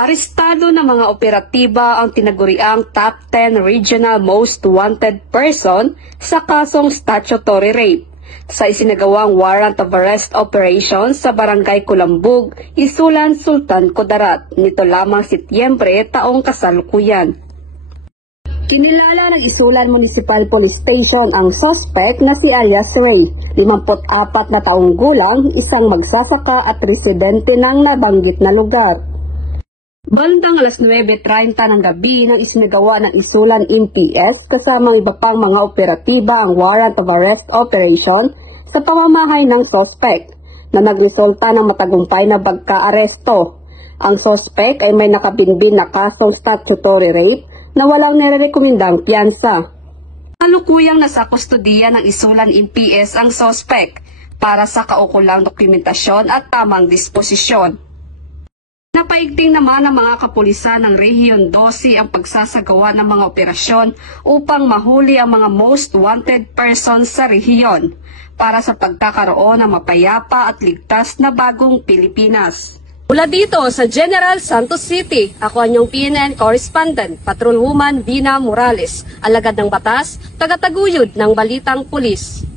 Arestado ng mga operatiba ang tinaguriang Top 10 Regional Most Wanted Person sa kasong statutory rape sa isinagawang warrant of arrest operation sa Barangay Kulambug, Isulan, Sultan Kudarat nito lamang Setyembre taong kasalukuyan. Kinilala ng Isulan Municipal Police Station ang suspect na si alias Ray, 54 na taong gulang, isang magsasaka at residente ng nabanggit na lugar. Bandang alas 9:30 ng gabi nang isinagawa ng Isulan MPS kasama iba pang mga operatiba ang warrant of arrest operation sa pamamahay ng suspect na nagresulta ng matagumpay na pagka-aresto. Ang suspect ay may nakabinbin na kasong statutory rape na walang nirerekomendang piyansa. Kalukuyang nasa kustodiya ng Isulan MPS ang suspect para sa kaukulang dokumentasyon at tamang disposisyon. Napaigting naman ng mga kapulisan ng Rehiyon 12 ang pagsasagawa ng mga operasyon upang mahuli ang mga most wanted persons sa rehiyon para sa pagkakaroon ng mapayapa at ligtas na bagong Pilipinas. Mula dito sa General Santos City, ako ang inyong PNN correspondent, Patrolwoman Vina Morales, alagad ng batas, tagataguyod ng Balitang Pulis.